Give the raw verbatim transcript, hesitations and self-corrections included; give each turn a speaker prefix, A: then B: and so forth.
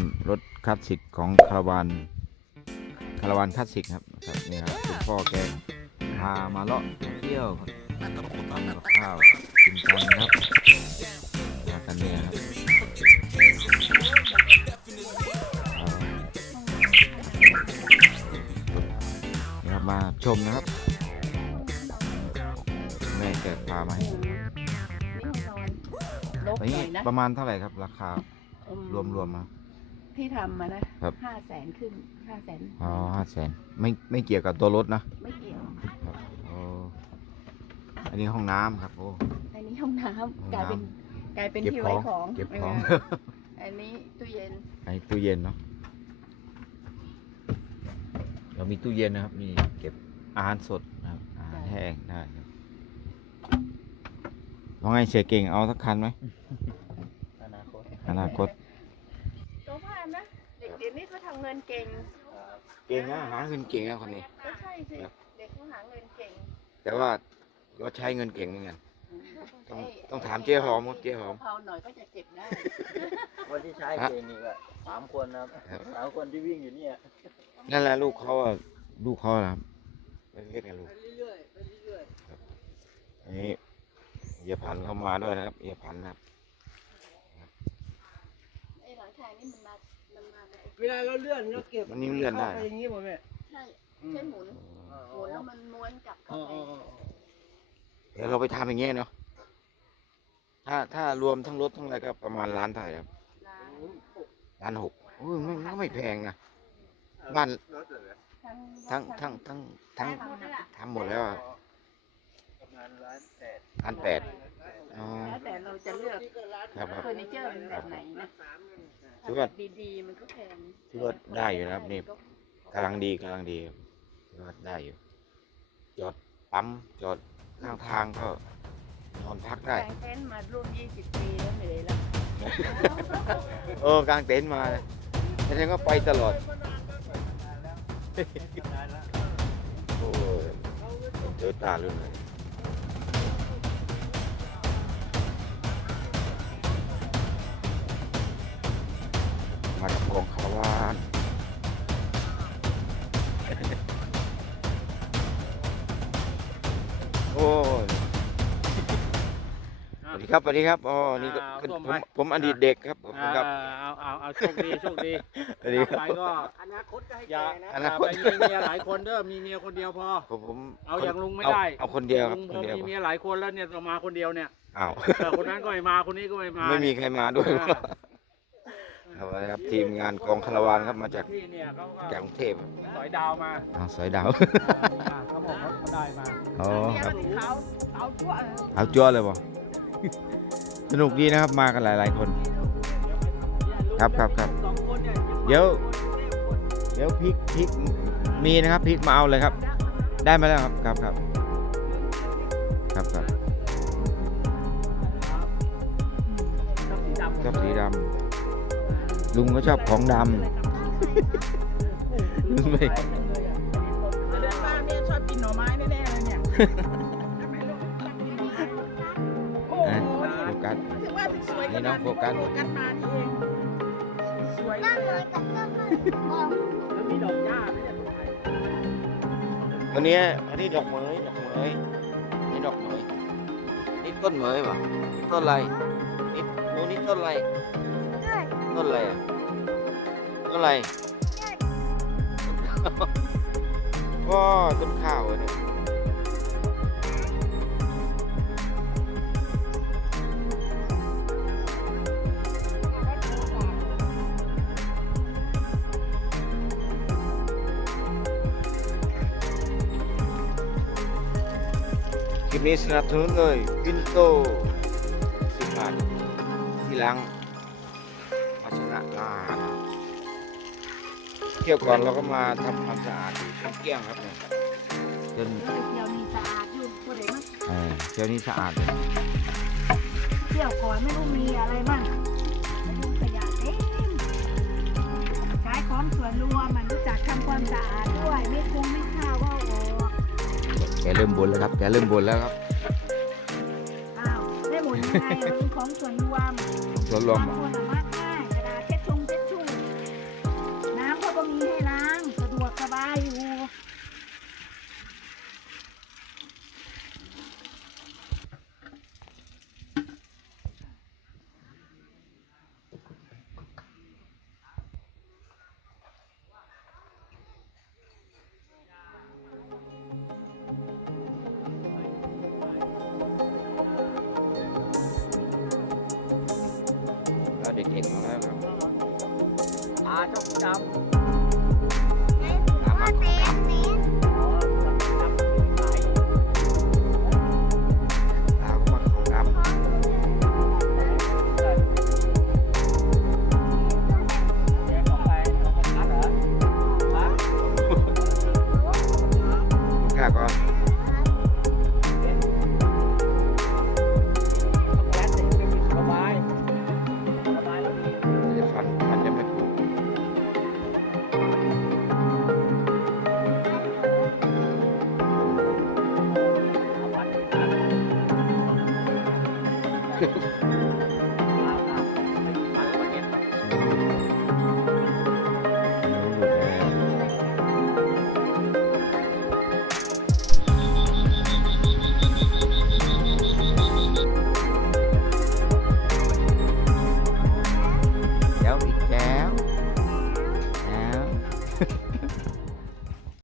A: รถคลาสสิกของคาราวานคาราวานคลาสสิกครับครับนี่ครับคุณพ่อแกพามาเลาะเที่ยวทำกับข้าวกินกันครับมากันเนี่ยครับนี่ครับมาชมนะครับแม่แกพามาให้อันนี้ประมาณเท่าไหร่ครับราคารวมรวมมา
B: ที่ทำมานะครับห้าแสนขึ้นห้าแสน
A: อ๋อห้าแสนไม่ไม่เกี่ยวกับตัวรถนะ
B: ไม่เกี่ยว
A: ครับโอ้อันนี้ห้องน้ำครับโอ้
B: อันนี้ห้องน้ำกลายเป็นกลายเป็นที่ไว้ของ
A: เก็บของ
B: อันนี้ตู้เย็น
A: อันนี้ตู้เย็นเนาะเรามีตู้เย็นนะครับมีเก็บอาหารสดนะครับอาหารแห้งได้ครับว่าไงเสียเก่งเอาสักคันไหม
C: อนาคต
A: อนาคต
B: ตัวผ่านนะเด็กเดี๋ยวนี้เขาทำเงินเก่ง
A: เก่งนะหาเงินเก่งนะคนนี้
B: ก็ใช่สิเด็กเขาหาเงินเก่ง
A: แต่ว่าก็ใช้เงินเก่งเหมือนกันต้องต้องถามเจ๊หอมครับเจ๊หอม
B: เผาหน่อยก็จะเจ็บได้
C: คนที่ใช้เก่งนี่ก็สามคนนะครับสามคนที่วิ่งอยู่เนี่ย
A: นั่นแหละลูกเขาอ่ะลูกเขาครับเล็กๆกันลูกอันนี้เยียพันเข้ามาด้วยนะครับเยียพันครับ
B: ไอ้หลังคานี่มันมามันมา
C: เวลาเราเลื่อนเราเก็บ
A: มันนี่เลื่อนได้
C: อย่างนี้ป่ะแม่
B: ใช่ใช่หมุนหมุนแล้วมันม้วนกลับเข้าไป
A: เดี๋ยวเราไปทำอย่างเงี้ยเนาะถ้าถ้ารวมทั้งรถทั้งอะไรก็ประมาณล้านเท่าไหร่ครับล้านหกโอ้ยมันก็ไม่แพงนะบ้านทั้งทั้งทั้งทั้งทำหมดแล้ว
C: ประมาณล้านแปด
A: ล้านแปดอ๋อ
B: แล้วแต่เราจะเลือกเฟอร์นิเจอร์แบบไหนนะ
A: ถือว่า
B: ดีๆมันก็แพง
A: ถือว่าได้อยู่นะครับนี่กำลังดีกำลังดีถือว่าได้อยู่จอดปั๊มจอดข้างทางก็นอนพักได้
B: กางเต็นท์มาร่วมยี่สิบปีแล้วเหนื่อยแล้ว
A: เออกางเต็นท์มาแสดงว่าไปตลอดโอ้ยเจอตาลุ่นเลยมากับกองคาราวานโอ้ยสวัสดีครับสวัสดีครับอ๋อนี่ก็ผมผมอดีตเด็กครับผมครับ
C: เอาเอาเอาโชคดีโชคดีไปก็
B: อนาคตก็ให้
C: แกนะอนาคตมีเมียหลายคนเด้อมีเมียคนเดียวพอ
A: ผมผม
C: เอาอย่างลุงไม่ได้
A: เอาคนเดียวครับ
C: คนเดียวมีเมียหลายคนแล้วเนี่ยเรามาคนเดียวเนี่ย
A: อ้าว
C: คนนั้นก็ไม่มาคนนี้ก็ไม่มา
A: ไม่มีใครมาด้วยครับทีมงานกองคาราวานครับมาจากจากกรุงเทพ
C: สอยดาวมา
A: สอยดาว
C: เขาบอกเขาได้มา
A: อ๋อครับ
B: เอาจั่ว
A: เอาจั่วเลยบ่สนุกดีนะครับมากันหลายๆคนครับครับครับเดี๋ยวเดี๋ยวพริกพริกมีนะครับพริกมาเอาเลยครับได้มาแล้วครับครับครับครับครับชอบสีดำลุงก็ชอบของดำไม่
B: เดือนป้าเนี่ยชอบกินหน่อไม้แน่ๆเลยเนี่ยโอ้โฟกัสถือว่าสวย
A: นี่น้องโฟกัส
B: โฟกัสมานี่เองสวยเลยแล้วมีดอกหญ้าไหมเนี่ย
A: ตัวนี้อันนี้ดอกเหมยดอกเหมยนี่ดอกเหมยนี่ต้นเหมยป่ะนี่ต้นอะไรนี่ดูนี่ต้นอะไรต้นอะไรอ่ะต้นอะไรว้าต้นข้าวเนี่ยคลิปนี้สนับสนุนโดยวินโต้สิบบาทที่ล้างภาชนะล้างเที่ยวก่อนเราก็มาทำความสะอาดทำเกลี้ยงครับเนี่ยจน
B: เที่ยวนี้สะอาดอยู่ผู้ใดมั้ง
A: เออเที่ยวนี้สะอาดเลย
B: เที่ยวก่อนไม่รู้มีอะไรมั่งไม่รู้ขยะเต็มใช้ของส่วนรวมมันรู้จักทำความสะอาดด้วยไม่คงไม่ข้าวก็ออก
A: แกเริ่มบ่นแล้วครับแกเริ่มบ่นแล้วครับ
B: อ้าวได้หมดยังไงของส่วนรวม
A: ส่วนรวมอ่ะ
B: คนละมากง่ายกระดาษเช็ดชงเช็ดชู่
A: อกมาแล้วครับ
C: อาชอบดำ
A: ตามมาของดำ
C: อ๋อดำขาย
A: ตามมาของดำ
C: แกก็ไปเอาของนัดเหรอฮะ
A: คุณค่าก็
C: เป็นช็อกโกแลตเนี่ยเป็นสบายสบายแล้วดี
A: จะฟันฟันจะไม่ผูก
C: เอาวัดที่ตา